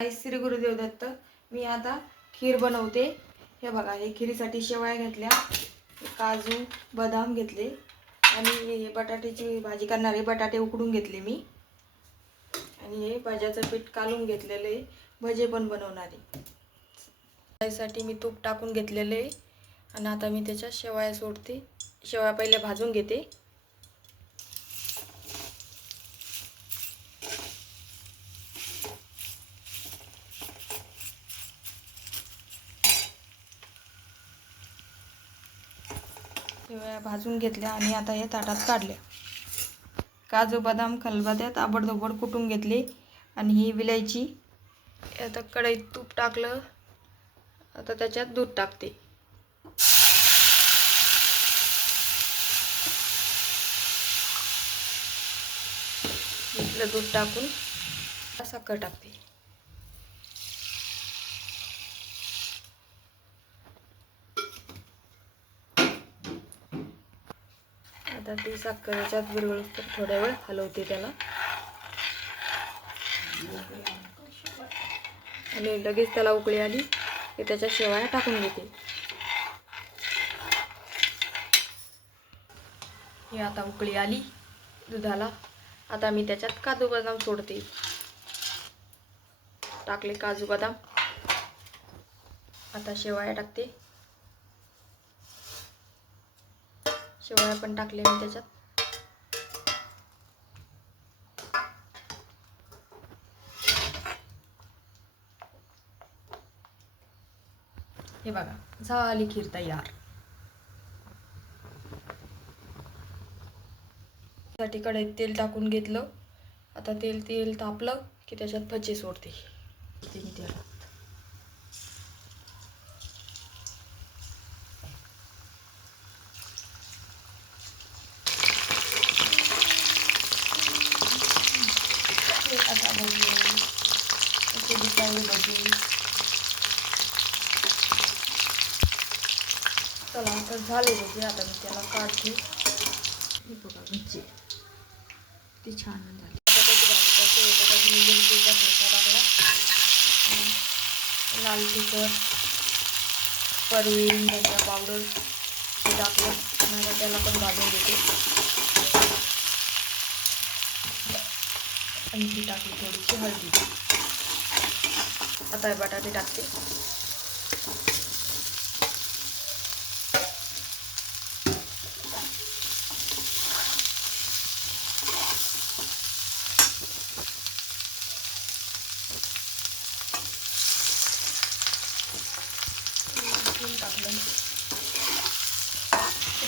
श्री गुरुदेव दत्त. मी आता खीर बनवते. हे बघा, हे खीरीसाठी शेवया घेतल्या, काजू बदाम घेतले आणि हे बटाट्याची भाजी करणारे बटाटे उकडून घेतले मी. आणि हे भाज्याचं पीठ कालून घेतलेलं आहे, भजे पण बनवणारे. त्यासाठी मी तूप टाकून घेतलेलं आहे आणि आता मी त्याच्यात शेवया सोडते. शेवया पहिले भाजून घेते. शेवया भाजून घेतल्या आणि आता हे ताटात काढल्या. काजू बदाम खलबत्त्यात ताबडतोब कुटून घेतले आणि ही विलायची. आता कढईत तूप टाकलं, आता त्याच्यात दूध टाकते. दूध टाकून साखर टाकते. आता ती साखर याच्यात विरघळून थोड्या वेळ हलवते त्याला आणि लगेच त्याला उकळी आली की त्याच्या शेवया टाकून घेते. ही आता उकळी आली दुधाला. आता मी त्याच्यात काजू बदाम सोडते. टाकले काजू बदाम. आता शेवया टाकते. शेवया पण टाकले मी त्याच्यात. हे बघा, झाली खीर तयार. साठी कढईत तेल टाकून घेतलं. आता तेल तापलं की त्याच्यात भजे सोडते. आता भजे चला, आता झाले भजे. आता मी त्याला काढते. हे बघा भजे किती छान झाले. बटाट्याची भाजी करते. त्याच्यात मी मिरचीचा ठेचा टाकला, लाल तिखट, परवीन, धनिया पावडर हे टाकलं. नंतर त्याला पण भाजून घेते आणि ती टाकली थोडीशी हळदी. आता बटाटे टाकते.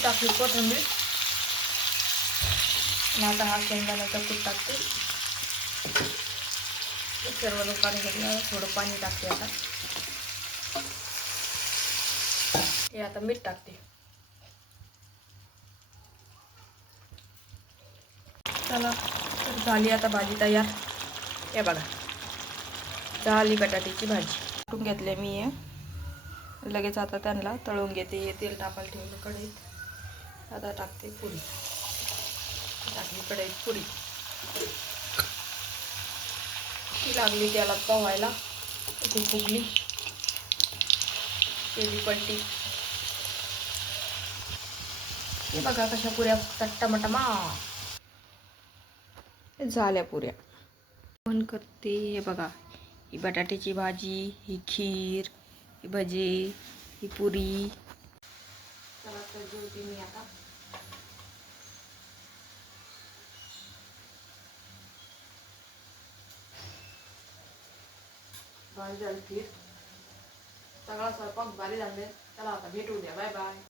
टाकली कोथिंबीर आणि आता हा शेंगदाण्याचा कूट टाकते. सर्व लोकांनी घेतलं, थोडं पाणी टाकते. आता हे आता मीठ टाकते. चला, तर झाली आता भाजी तयार. हे बघा, झाली बटाट्याची भाजी. टाकून घेतले मी हे. लगेच आता त्यांना तळून घेते. तेल टाकायला ठेवलं कढईत. आता टाकते पुरी. टाकली कढईत पुरी. ती लागली त्याला पोहायला. ती फुगली, केली पलटी. हे बघा कशा पुऱ्या टमाटमा झाल्या पुऱ्या. पण करते. हे बघा, ही बटाट्याची भाजी, ही खीर, ही भजे, ही पुरी. चला तर जेवते मी आता. भारी झाली खीर. सगळा स्वयंपाक भारी झाले. चला आता भेटू द्या. Bye bye.